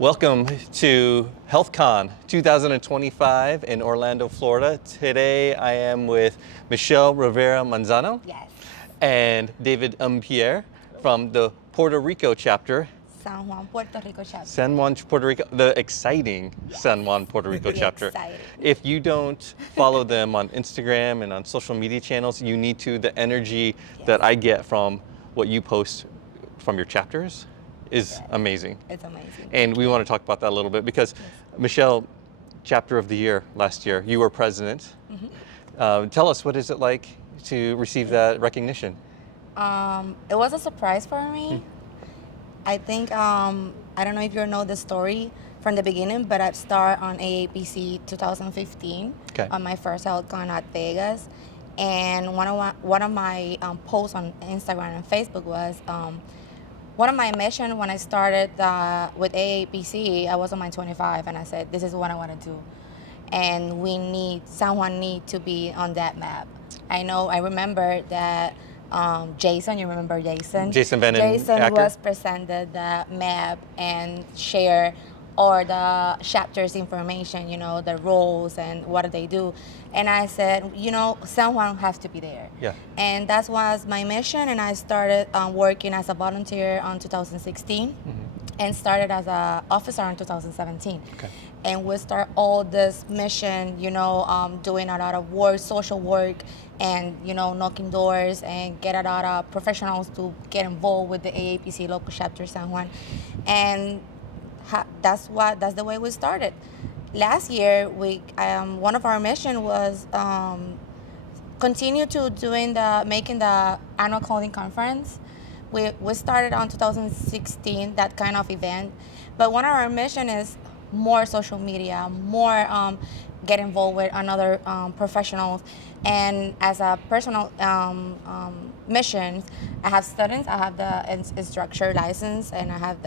Welcome to HealthCon 2025 in Orlando, Florida. Today I am with Michelle Rivero Manzano Yes. and David Umpierre from the Puerto Rico chapter. San Juan, Puerto Rico chapter. San Juan, Puerto Rico, the exciting San Juan, Puerto Rico chapter. Exciting. If you don't follow them on Instagram and on social media channels, you need to. The energy that I get from what you post from your chapters is amazing. It's amazing. And we want to talk about that a little bit because, Michelle, chapter of the year last year, you were president. Tell us, what is it like to receive that recognition? It was a surprise for me. I think, I don't know if you know the story from the beginning, but I started on AAPC 2015 on my first HealthCon at Vegas. And one of my posts on Instagram and Facebook was, one of my mission when I started with AAPC, I was on my 25, and I said, this is what I want to do. And San Juan need to be on that map. I remember that Jason, you remember Jason? Jason was presented the map and share all the chapters information, the roles and what do they do. And I said, San Juan has to be there. Yeah. And that was my mission, and I started working as a volunteer in 2016 and started as an officer in 2017. Okay. And we start all this mission, doing a lot of work, social work, and knocking doors and get a lot of professionals to get involved with the AAPC local chapter San Juan. And that's the way we started. Last year, one of our mission was continue to making the annual clothing conference. We started on 2016 that kind of event, but one of our mission is more social media, more get involved with another professionals. And as a personal mission, I have students, I have the instructor license, and I have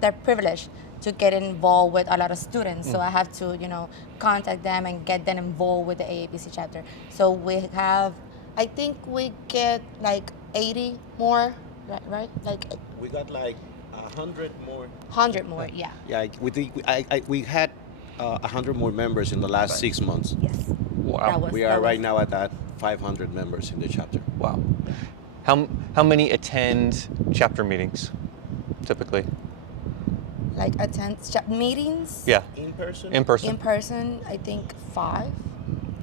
the privilege to get involved with a lot of students. So I have to, contact them and get them involved with the AAPC chapter. So we have, I think we get like 80 more, right? We got like 100 more. 100 more, yeah. Yeah, we had 100 more members in the last 6 months. Yes. Wow. We are right now at 500 members in the chapter. Wow. How many attend chapter meetings, typically? Like attend meetings? Yeah. In person? In person? In person, I think 5.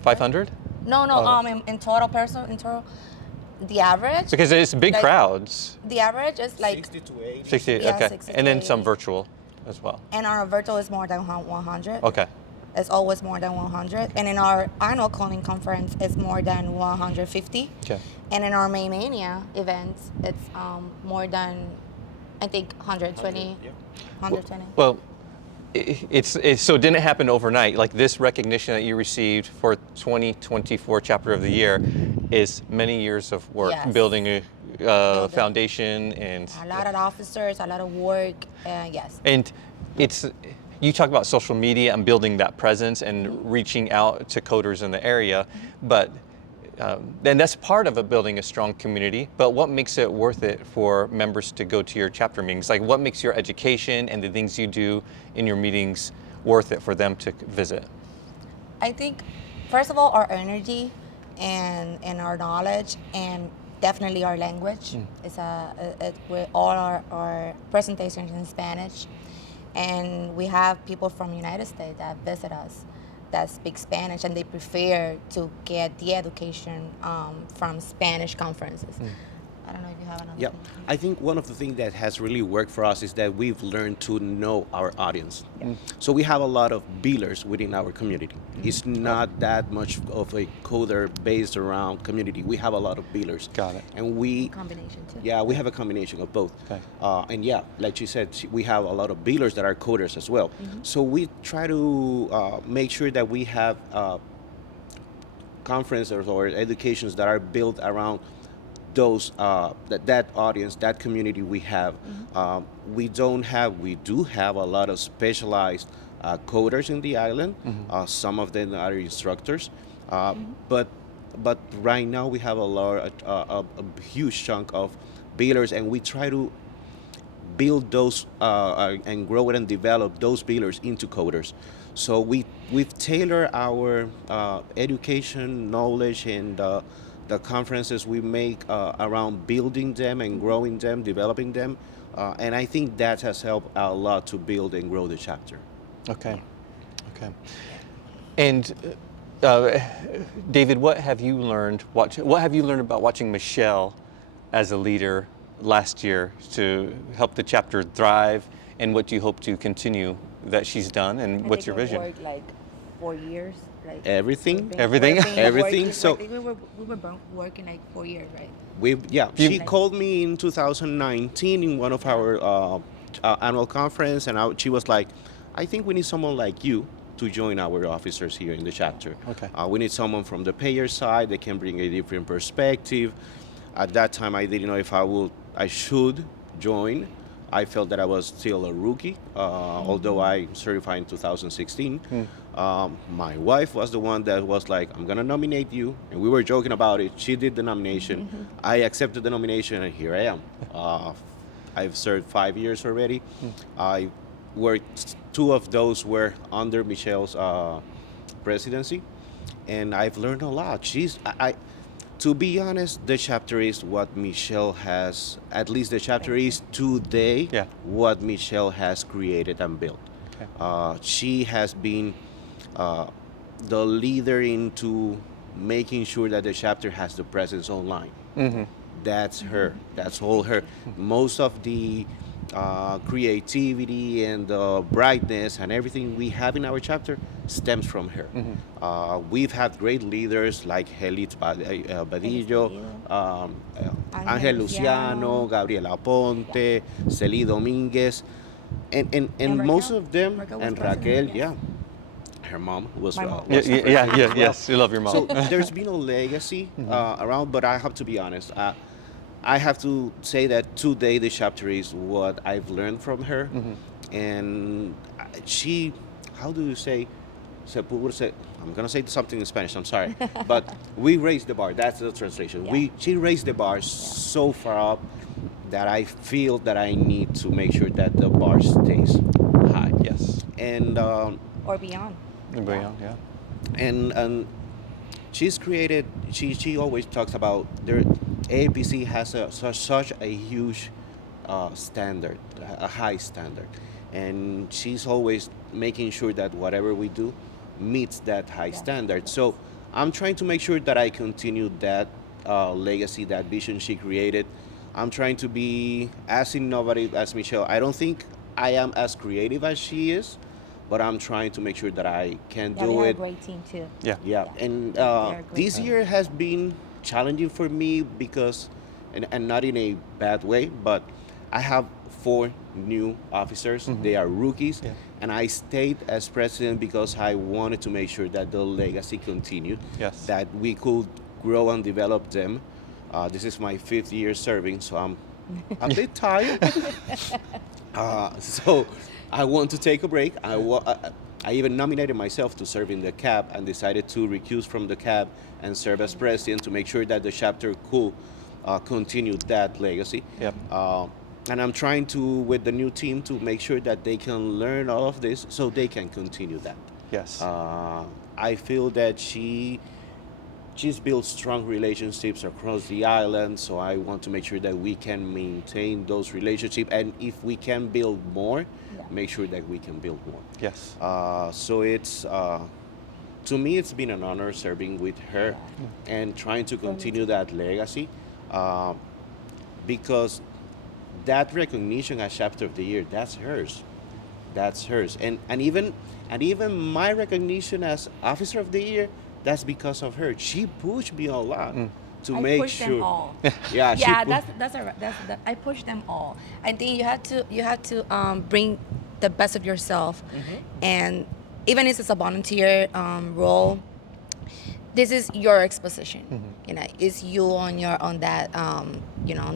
500? No, in total, the average? Because it's big Like, crowds. The average is like 60 to 80. 60, Yeah, okay. 60 And then to some 80. virtual as well. and our virtual is more than 100. Okay. It's always more than 100. And in our annual clothing conference, it's more than 150. Okay. And in our May Mania events, it's more than, I think, 120. 120. Well, so it didn't happen overnight. Like this recognition that you received for 2024 chapter of the year is many years of work, Yes. building a foundation and A lot of officers, a lot of work, yes. And you talk about social media and building that presence and reaching out to coders in the area, but and that's part of building a strong community. But what makes it worth it for members to go to your chapter meetings? Like, what makes your education and the things you do in your meetings worth it for them to visit? I think, first of all, our energy and our knowledge, and definitely our language. With all our presentations in Spanish, and we have people from the United States that visit us that speak Spanish, and they prefer to get the education from Spanish conferences. I don't know if you have another Yeah, thing. I think one of the things that has really worked for us is that we've learned to know our audience. So we have a lot of billers within our community. It's not that much of a coder based around community. We have a lot of billers. Got it. And we Combination too. Yeah, we have a combination of both. Okay. And yeah, like she said, we have a lot of billers that are coders as well. So we try to make sure that we have conferences or educations that are built around those that audience, that community we have. We do have a lot of specialized coders in the island. Some of them are instructors, but right now we have a huge chunk of billers, and we try to build those and grow and develop those builders into coders. So we've tailored our education, knowledge, and the conferences we make around building them and growing them, developing them, and I think that has helped a lot to build and grow the chapter. Okay. Okay. And David, what have you learned? What have you learned about watching Michelle as a leader last year to help the chapter thrive, and what do you hope to continue that she's done, and what's your vision? Worked like 4 years, like Everything. Everything? Everything. Working, So- I think we were both working like 4 years, right? She called me in 2019 in one of our annual conference, and she was like, I think we need someone like you to join our officers here in the chapter. Okay. We need someone from the payer side that can bring a different perspective. At that time, I didn't know if I should join. I felt that I was still a rookie, although I certified in 2016. My wife was the one that was like, I'm going to nominate you. And we were joking about it. She did the nomination. I accepted the nomination, and here I am. I've served 5 years already. I worked, 2 of those were under Michelle's presidency, and I've learned a lot. To be honest, the chapter is what Michelle has, at least the chapter is today, Yeah. what Michelle has created and built. Okay. She has been the leader into making sure that the chapter has the presence online. That's her. That's all her. Most of the creativity and the brightness and everything we have in our chapter stems from her. We've had great leaders like Helit Badillo, Angel Luciano, Gabriela Ponte, Celi Dominguez, and most Raquel. of them, Raquel was and president, Raquel, yes. her mom was. My mom. Was the president as well. Yes, you love your mom. So there's been a legacy around, but I have to be honest. I have to say that today the chapter is what I've learned from her, and she, how do you say? I'm gonna say something in Spanish. I'm sorry, but we raised the bar. That's the translation. Yeah. She raised the bar so far up that I feel that I need to make sure that the bar stays high. Yes. And Or beyond. Yeah. and she's created. She always talks about their AAPC has such a huge standard, a high standard, and she's always making sure that whatever we do meets that high standard. So I'm trying to make sure that I continue that legacy, that vision she created. I'm trying to be as innovative as Michelle. I don't think I am as creative as she is, but I'm trying to make sure that I can Yeah, do we have it. a great team too. Yeah, and They're great. this year has been challenging for me because, and not in a bad way, but I have 4 new officers. They are rookies, and I stayed as president because I wanted to make sure that the legacy continued, Yes. that we could grow and develop them. This is my 5th year serving, so I'm a bit tired. So I want to take a break. I even nominated myself to serve in the CAB and decided to recuse from the CAB and serve as president to make sure that the chapter could continue that legacy. Yep. And I'm trying to, with the new team, to make sure that they can learn all of this so they can continue that. Yes. I feel that she's built strong relationships across the island, so I want to make sure that we can maintain those relationships, and if we can build more, make sure that we can build more. Yes. So it's to me, it's been an honor serving with her and trying to continue that legacy, because that recognition as chapter of the year, that's hers. And even my recognition as officer of the year, that's because of her. She pushed me a lot to I make pushed sure. them all. Yeah, she Yeah, pu- I push them all. I think you have to bring the best of yourself, and even if it's a volunteer role, this is your exposition. You know, it's you on that on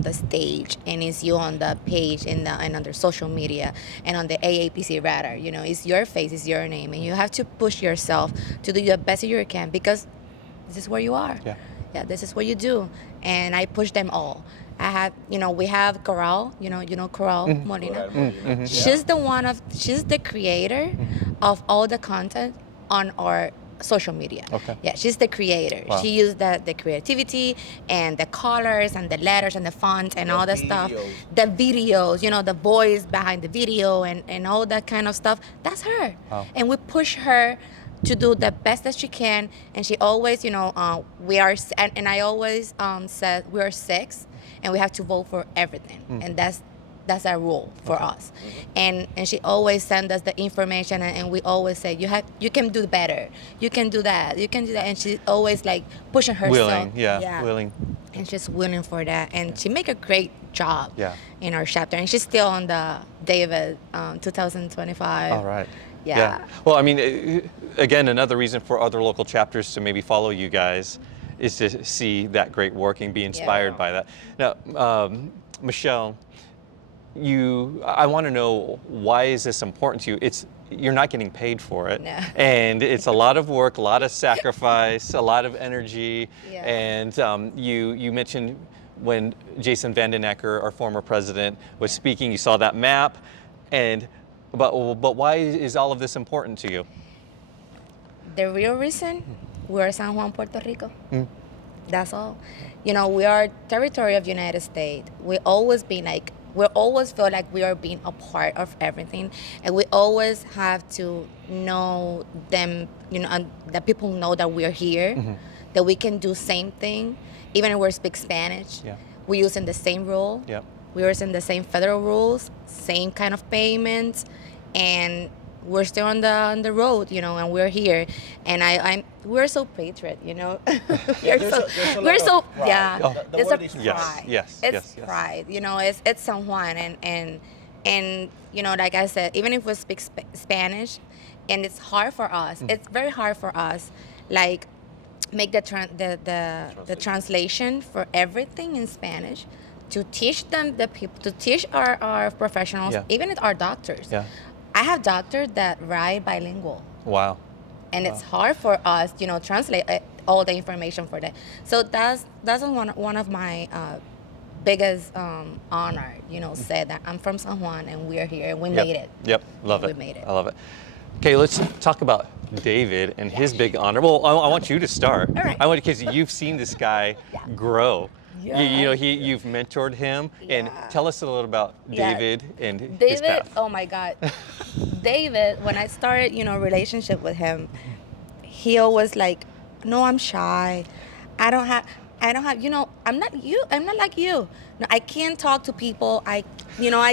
the stage, and it's you on the page and on the social media and on the AAPC radar. You know, it's your face, it's your name, and you have to push yourself to do the best you can, because this is where you are. Yeah. Yeah, this is what you do. And I push them all. I have, we have Coral, Coral Molina. She's she's the creator of all the content on our social media. Okay. Yeah, she's the creator. Wow. She used the creativity and the colors and the letters and the fonts and all the stuff. The videos, the voice behind the video and all that kind of stuff. That's her. Wow. And we push her to do the best that she can. And she always, we are, and I always said we are 6 and we have to vote for everything. And that's our rule for us. And she always sends us the information, and we always say you can do better, you can do that, and she's always like pushing herself. Willing, willing. And she's willing for that, and she make a great job Yeah. in our chapter, and she's still on the David 2025. All right. Yeah. Well, I mean, again, another reason for other local chapters to maybe follow you guys is to see that great work and be inspired by that. Now, Michelle, I want to know, why is this important to you? You're not getting paid for it. No. And it's a lot of work, a lot of sacrifice, a lot of energy. Yeah. And you mentioned when Jason Vandenecker, our former president, was speaking, you saw that map. But why is all of this important to you? The real reason, we're San Juan, Puerto Rico. That's all. We are territory of United States. We always feel like we are being a part of everything, and we always have to know them, and that people know that we're here, that we can do same thing, even if we speak Spanish. Yeah. We're using the same rule. Yep. We're using the same federal rules, same kind of payments, and we're still on the road, and we're here, and we're so patriot, we're so yeah. The It's word a is pride. Yes. It's pride. It's San Juan, and like I said, even if we speak Spanish, and it's hard for us. It's very hard for us, like make the translation for everything in Spanish, to teach them the people, to teach our professionals, even our doctors. Yeah. I have doctors that write bilingual. Wow. And it's hard for us, translate all the information for that. So that's one of my biggest honor, said that I'm from San Juan and we're here and we made it. Yep, love We it. made it. I love it. Okay, let's talk about David and his big honor. Well, I want you to start. All right. Because you've seen this guy grow. Yeah. You've mentored him, and Yeah. tell us a little about Yeah. David and his David, path. oh my God. David, when I started, relationship with him, he always like, no, I'm shy. I don't have, I'm not like you. No, I can't talk to people. I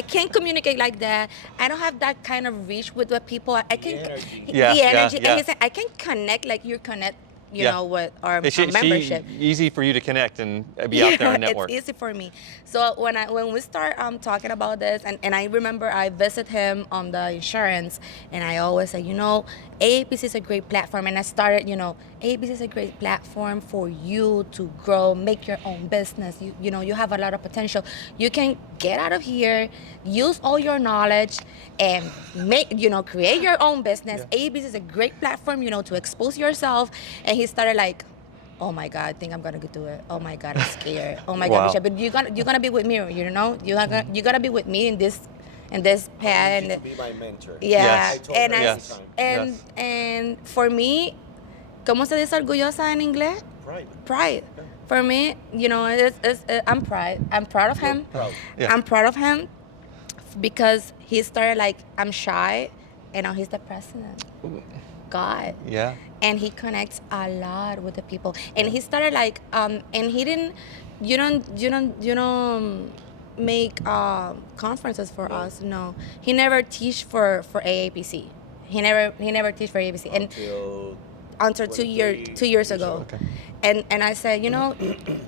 can't communicate like that. I don't have that kind of reach with the people. I can, the energy. And he said, I can connect like you connect, with our membership. Easy for you to connect and be out there and network. It's easy for me. So when we start talking about this, and I remember I visit him on the insurance, and I always say, AAPC is a great platform, and I started, AAPC is a great platform for you to grow, make your own business. You have a lot of potential. You can get out of here, use all your knowledge, and create your own business. AAPC is a great platform, to expose yourself. And he started like, oh my God, I think I'm gonna do it. Oh my God, I'm scared. Oh my God, Michelle, but you're gonna be with me, you're gonna be with me in this path. To be my mentor. Yeah, I told her Yes. every time. and for me, ¿cómo se dice orgullosa en inglés? Pride. For me, I'm proud of him. Proud. Yeah. I'm proud of him because he started like, I'm shy, and now he's the president. God. Yeah. And he connects a lot with the people. And he started like, and he didn't, you don't make conferences for us. No, he never teach for AAPC. He never teach for AAPC. And until 2 years ago. Okay. And I said,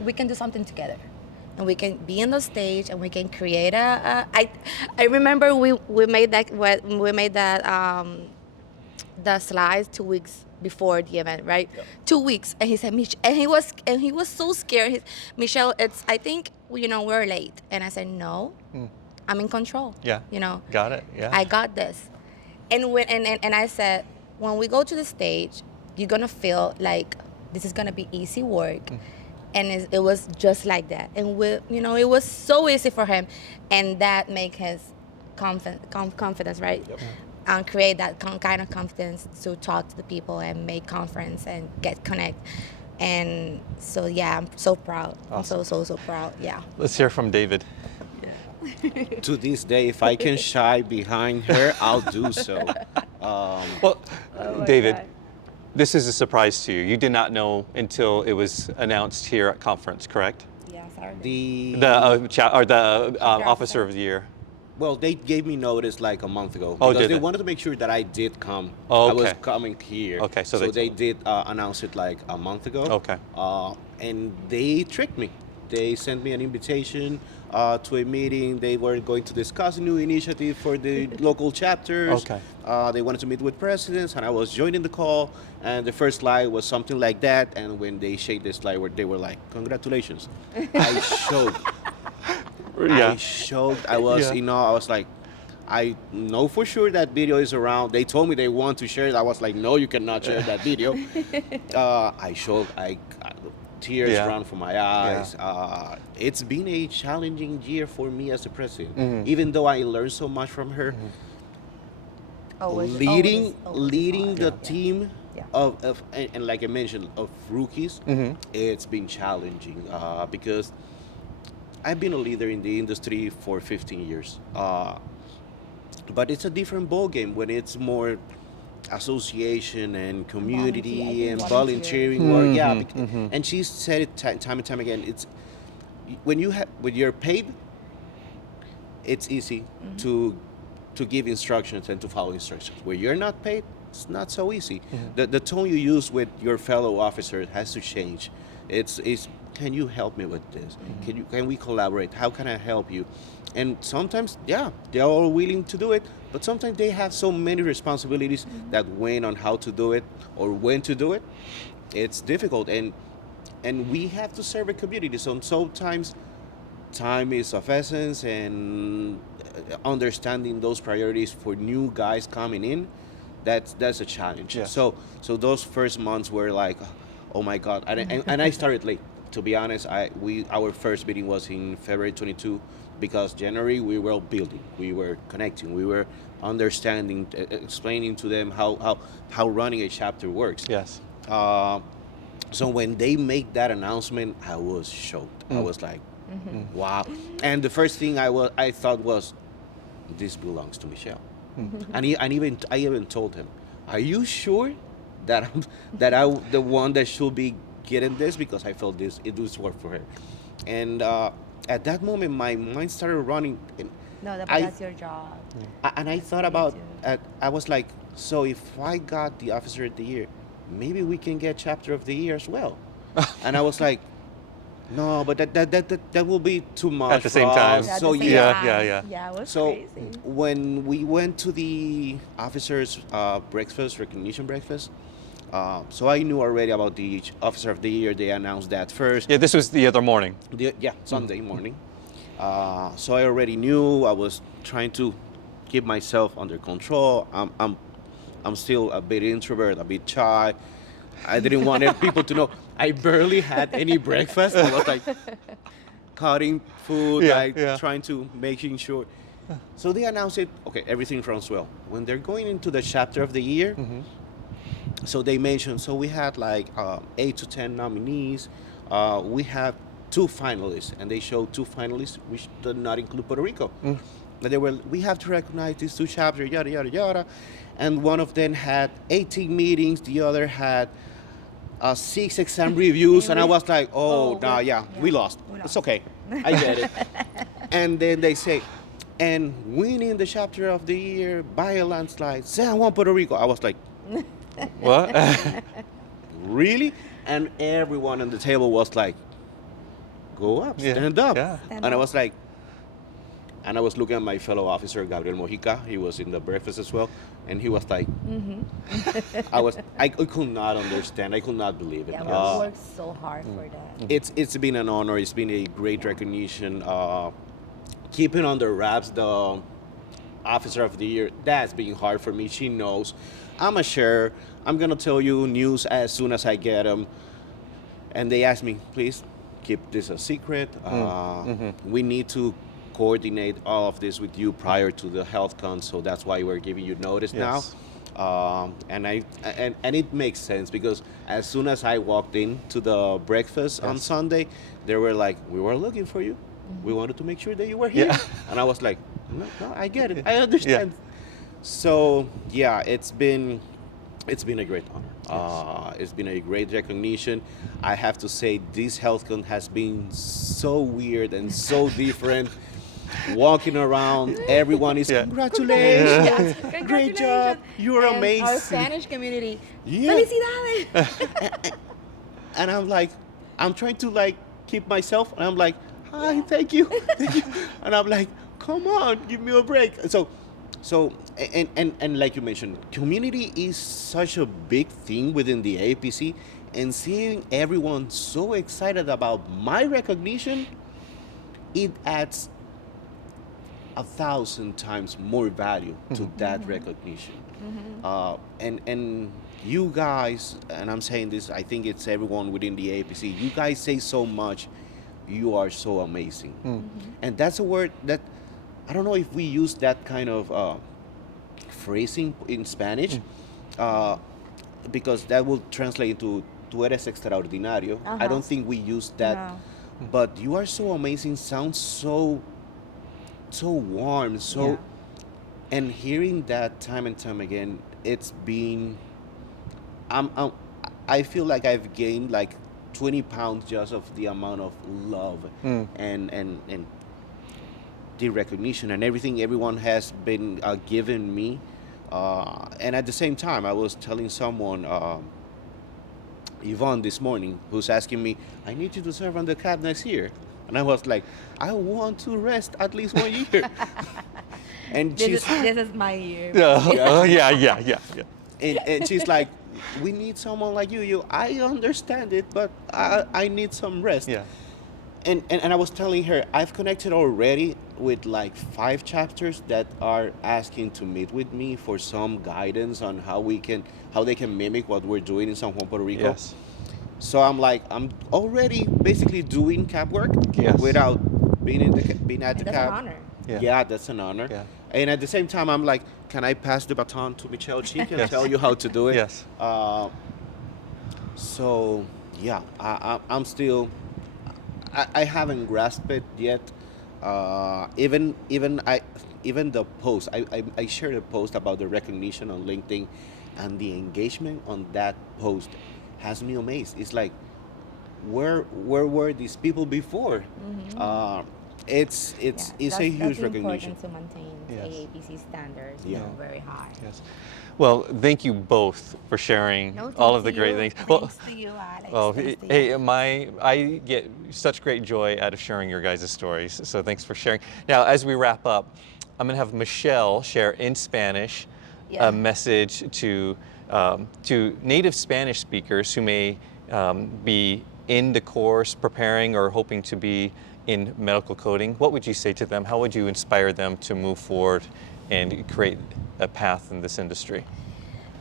we can do something together. And we can be on the stage, and we can create I remember we made that the slides 2 weeks before the event, right? Yeah. 2 weeks, and he said, and he was so scared. Michelle, I think we're late, and I said, no, I'm in control. Yeah. Got it. Yeah. I got this, and I said, when we go to the stage, you're gonna feel like this is gonna be easy work. and it was just like that. And it was so easy for him, and that make his confidence, right? Yep. And create that kind of confidence to talk to the people and make conference and get connect. And so yeah, I'm so proud. Awesome. I'm so proud. Yeah. Let's hear from David. To this day, if I can shy behind her, I'll do so. Well, Oh David, this is a surprise to you. You did not know until it was announced here at conference, correct? Yeah, sorry. The Officer of the Year. Well, they gave me notice like a month ago Oh, because did they they? wanted to make sure that I did come. Oh, I was okay. coming here. Okay, so so they they did announce it like a month ago. Okay. And they tricked me. They sent me an invitation to a meeting. They were going to discuss a new initiative for the local chapters. Okay. They wanted to meet with presidents, and I was joining the call. And the first slide was something like that. And when they showed the slide, they were like, "Congratulations!" I showed. Yeah. I showed. I was, Yeah. I was like, I know for sure that video is around. They told me they want to share it. I was like, no, you cannot share that video. I showed. Tears Yeah. ran from my eyes. It's been a challenging year for me as a president. Even though I learned so much from her, Always leading hard. the Yeah. team Yeah. of and like I mentioned, of rookies, it's been challenging because I've been a leader in the industry for 15 years. But it's a different ballgame when it's more association and community Volunteer, I and think volunteering work. Yeah, and she said it time and time again. It's when you're paid, it's easy to give instructions and to follow instructions. When you're not paid, it's not so easy. The tone you use with your fellow officer has to change. It's can you help me with this? Can we collaborate? How can I help you? And sometimes, yeah, they're all willing to do it, but sometimes they have so many responsibilities that weigh on how to do it or when to do it. It's difficult, and we have to serve a community. So sometimes time is of essence, and understanding those priorities for new guys coming in, that's a challenge. Yes. So those first months were like, oh my God, and I started late. To be honest, our first meeting was in February 22 because January we were building, we were connecting, we were understanding, explaining to them how running a chapter works. Yes. So when they make that announcement, I was shocked. I was like, wow. And the first thing I thought was, this belongs to Michelle. And I even told him, are you sure that I'm the one that should be getting this, because I felt it was work for her. And at that moment, my mind started running. And No, I- that's your job. and I thought about, I was like, so if I got the Officer of the Year, maybe we can get Chapter of the Year as well. And I was like, no, but that will be too much At the same for time. us. At So the same yeah, time. yeah. Yeah, it was So crazy. when we went to the officers' breakfast, recognition breakfast, so I knew already about the Officer of the Year. They announced that first. Yeah, this was the other morning. Sunday morning. So I already knew. I was trying to keep myself under control. I'm still a bit introvert, a bit shy. I didn't want people to know. I barely had any breakfast. I was like cutting food, trying to making sure. So they announced it. Okay, everything runs well. When they're going into the Chapter of the Year, so they mentioned. So we had like 8 to 10 nominees. We have 2 finalists, and they showed 2 finalists, which did not include Puerto Rico. And we have to recognize these 2 chapters, yada yada yada. And one of them had 18 meetings. The other had 6 exam reviews, and I was like, we lost. It's okay, I get it. And then they say, and winning the Chapter of the Year by a landslide, San Juan, Puerto Rico. I was like, What? really? And everyone on the table was like, go up, stand up. Yeah. And I was like, and I was looking at my fellow officer, Gabriel Mojica. He was in the breakfast as well. And he was like, I could not understand. I could not believe it. Yeah, we worked so hard for that. It's been an honor. It's been a great recognition. Keeping under wraps the Officer of the Year, that's been hard for me. She knows. I'm a sharer. I'm going to tell you news as soon as I get them. And they asked me, please, keep this a secret. We need to coordinate all of this with you prior to the HealthCon, so that's why we're giving you notice now. And it makes sense because as soon as I walked in to the breakfast on Sunday, they were like, "We were looking for you. We wanted to make sure that you were here." And I was like, "No, I get it. I understand." So yeah, it's been a great honor. It's been a great recognition. I have to say, this HealthCon has been so weird and so different. Walking around, everyone is congratulations, great job, you're And amazing. Our Spanish community, Yeah. felicidades. And I'm like, I'm trying to like keep myself, and I'm like, hi, thank you. And I'm like, come on, give me a break. So and like you mentioned, community is such a big thing within the AAPC, and seeing everyone so excited about my recognition, it adds 1,000 times more value to that recognition. And you guys, and I'm saying this, I think it's everyone within the AAPC, you guys say so much, you are so amazing. And that's a word that, I don't know if we use that kind of phrasing in Spanish, because that will translate into tú eres extraordinario. I don't think we use that, No. but you are so amazing sounds so warm, and hearing that time and time again, it's been, I feel like I've gained like 20 pounds just of the amount of love and the recognition and everything everyone has been giving me. And at the same time, I was telling someone, Yvonne this morning, who's asking me, I need you to serve on the CAB next year. And I was like, I want to rest at least 1 year. And This is my year. Yeah. and she's like, we need someone like you. I understand it, but I need some rest. Yeah. And I was telling her, I've connected already with like 5 chapters that are asking to meet with me for some guidance on how they can mimic what we're doing in San Juan, Puerto Rico. Yes. So I'm already basically doing CAB work without being at the That's CAB. an honor. Yeah, that's an honor. Yeah. And at the same time, I'm like, can I pass the baton to Michelle? She can tell you how to do it. Yes. So yeah, I'm still, I haven't grasped it yet. Even the post, I shared a post about the recognition on LinkedIn, and the engagement on that post has me amazed. It's like, where were these people before? It's a huge recognition. It's important to maintain Yes. AAPC standards, Yeah. very high. Yes. Well, thank you both for sharing No, all thanks of the to great you. things. Thanks to you, Alex. Well, Thanks to hey, you. I get such great joy out of sharing your guys' stories. So thanks for sharing. Now, as we wrap up, I'm going to have Michelle share in Spanish Yeah. a message to native Spanish speakers who may be in the course, preparing, or hoping to be in medical coding. What would you say to them? How would you inspire them to move forward and create a path in this industry?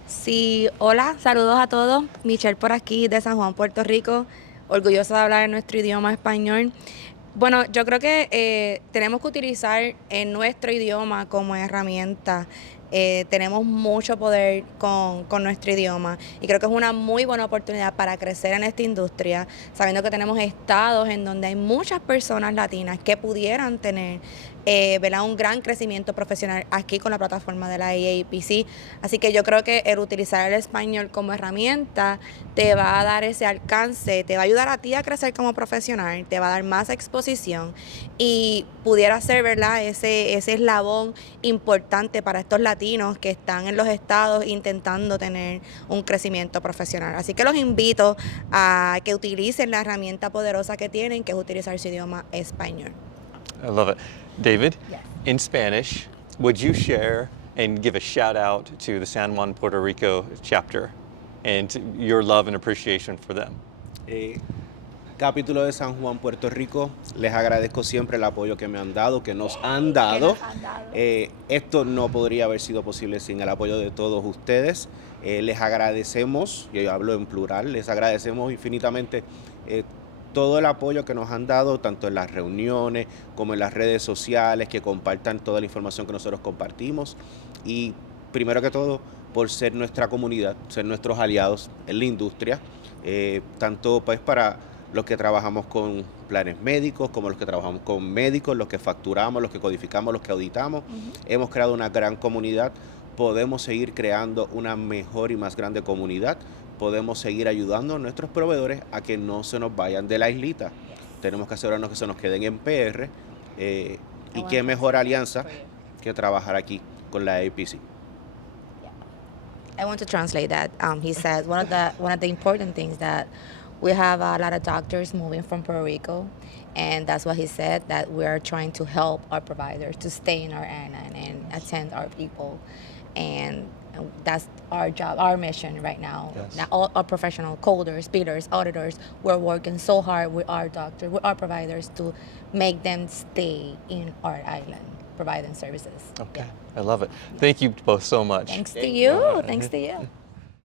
Sí, hola, saludos a todos. Michelle por aquí de San Juan, Puerto Rico, orgullosa de hablar en nuestro idioma español. Bueno, yo creo que tenemos que utilizar nuestro idioma como herramienta. Tenemos mucho poder con nuestro idioma y creo que es una muy buena oportunidad para crecer en esta industria, sabiendo que tenemos estados en donde hay muchas personas latinas que pudieran tener ¿verdad? Un gran crecimiento profesional aquí con la plataforma de la AAPC. Así que yo creo que el utilizar el español como herramienta te va a dar ese alcance, te va a ayudar a ti a crecer como profesional, te va a dar más exposición y pudiera ser, ¿verdad? ese eslabón importante para estos latinos que están en los estados intentando tener un crecimiento profesional. Así que los invito a que utilicen la herramienta poderosa que tienen, que es utilizar su idioma español. I love it. David, Yes. in Spanish, would you share and give a shout out to the San Juan, Puerto Rico chapter and your love and appreciation for them? Capítulo de San Juan, Puerto Rico, les agradezco siempre el apoyo que me han dado, que nos han dado. Esto no podría haber sido posible sin el apoyo de todos ustedes. Les agradecemos, y yo hablo en plural, les agradecemos infinitamente todo el apoyo que nos han dado, tanto en las reuniones como en las redes sociales, que compartan toda la información que nosotros compartimos. Y primero que todo, por ser nuestra comunidad, ser nuestros aliados en la industria, tanto pues para los que trabajamos con planes médicos, como los que trabajamos con médicos, los que facturamos, los que codificamos, los que auditamos. Hemos creado una gran comunidad, podemos seguir creando una mejor y más grande comunidad, podemos seguir ayudando a nuestros proveedores a que no se nos vayan de la islita. Tenemos que asegurarnos que se nos queden en PR, y qué mejor alianza que trabajar aquí con la AAPC. I want to translate that. He says one of the important things that we have a lot of doctors moving from Puerto Rico, and that's what he said, that we are trying to help our providers to stay in our island and attend our people, and that's our job, our mission right now. Yes. Now, all our professional coders, bidders, auditors, we're working so hard with our doctors, with our providers to make them stay in our island, providing services. Okay, Yeah. I love it. Thank you both so much. Thanks to you. Thanks to you.